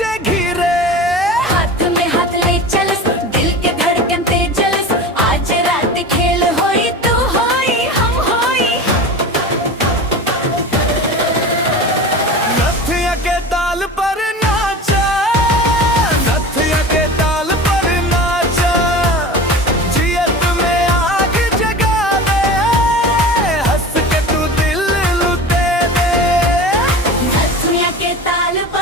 नाचे घिरे। हाथ में हाथ ले चल, दिल के धड़कन तेजल, आज रात खेल होई, तू होई हम होई। नथिया के ताल पर नाचा, नथिया के ताल पर नाचा, जियत में आग जगा दे, हंस के तू दिल लुटे दे। नथिया के ताल पर